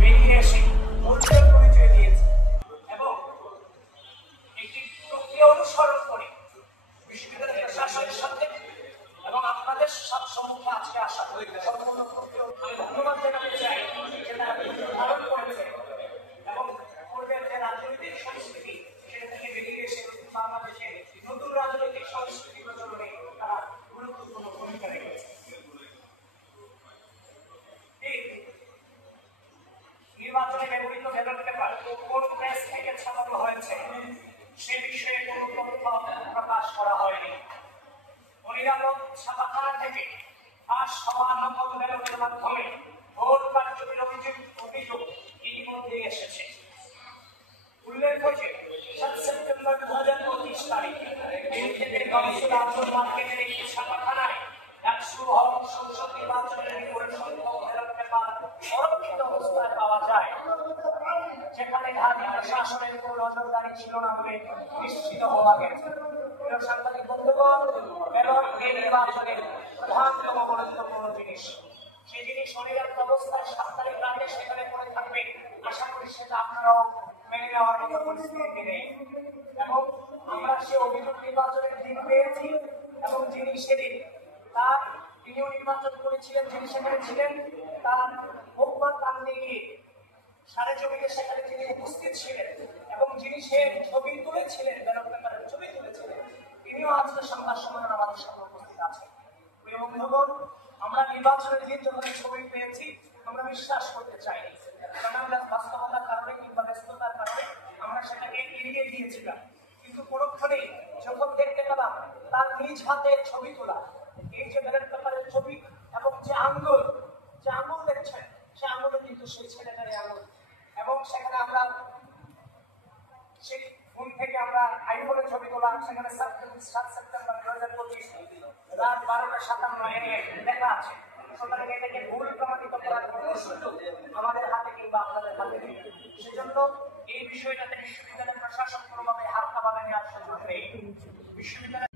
বেরিয়ে এসে ধৈর্যের পরিচয় দিয়েছে এবং একটি প্রক্রিয়া অনুসরণ করে বিশ্ববিদ্যালয় প্রশাসনের সাথে এবং আপনাদের সম্মুখে আজকে আসা সম্পূর্ণ প্রক্রিয়া আমি ধন্যবাদ জানাতে চাই যে তারা ধারণ করেছে এবং পূর্বের যে রাজনৈতিক সংস্কৃতি সেটা থেকে বেরিয়ে এসে বাংলাদেশে নতুন রাজনৈতিক সংস্কৃতি প্রচলনে তারা গুরুত্বপূর্ণ ভূমিকা রেখেছে। নির্বাচনে ব্যবহৃত ব্যালট পেপার কোন প্রেস থেকে ছাপানো হয়েছে সে বিষয়ে কোনো তথ্য প্রকাশ করা হয়নি। অনিরাপদ ছাপাখানা থেকে ফাঁস হওয়া নকল ব্যালটের মাধ্যমে ভোট কারচুপির অভিযোগ ইতিমধ্যে এসেছে। উল্লেখ্য যে 7 সেপ্টেম্বর 2025 তারিখে আব্দুল মার্কেটের একটি ছাপাখানায় 100 সংসদ নির্বাচনের বিপুল সংখ্যক ব্যালট পেপার সংরক্ষিত অবস্থায় পাওয়া যায়, যেখানে ঢাকা প্রশাসনের কোনো নজরদারি ছিল না বলে নিশ্চিত হওয়া গেছে। সাংবাদিক বন্ধুগণ, ব্যালট নির্বাচনের প্রধানতম গুরুত্বপূর্ণ জিনিস, সেই জিনিস অনিরাপদ অবস্থায় 7 তারিখ রাতে সেখানে পড়ে থাকবে। আশা করি সেটা আপনারাও মেনে নেওয়ার মতো পরিস্থিতি নেই এবং আমরা সে অভিযোগ নির্বাচনের দিন পেয়েছি এবং যিনি সেদিন তিনিও নির্বাচন করেছিলেন, যিনি সেখানে ছিলেন তার মুখমা কান্দে গিয়ে সাড়ে জমিতে সেখানে তিনি উপস্থিত ছিলেন এবং যিনি সে ছবি তুলেছিলেন, ব্যালট পেপারের ছবি তুলেছিলেন, তিনিও আজকে সংবাদ সম্মেলন আমাদের সামনে উপস্থিত আছেন। প্রিয় বন্ধুগণ, আমরা নির্বাচনের দিন যখন ছবি পেয়েছি আমরা বিশ্বাস করতে চাইনি, কারণ আমরা বাস্তবতার কারণে কিংবা ব্যস্ততার কারণে আমরা সেটাকে এড়িয়ে দিয়েছিলাম। কিন্তু পরক্ষণেই যখন দেখতে পেলাম তার নিজ হাতের ছবি তোলা, এই যে ব্যালট পেপারের ছবি এবং যে আঙ্গুল দেখছেন সে আঙ্গুলে কিন্তু সেই ছেলেটারই আঙ্গুল এবং সেখানে আমরা সেই ফোন থেকে আমরা আইফোনের ছবি তোলা, সেখানে 7 সেপ্টেম্বর 2025 রাত 12:57 লেখা আছে। সুতরাং এটাকে ভুল প্রমাণিত করার কোনো সুযোগ আমাদের হাতে কিংবা আপনাদের হাতে নেই। সেজন্য এই বিষয়টাতে বিশ্ববিদ্যালয় প্রশাসন কোনোভাবে হাত কাঁপাবে নেওয়ার সুযোগ নেই। বিশ্ববিদ্যালয়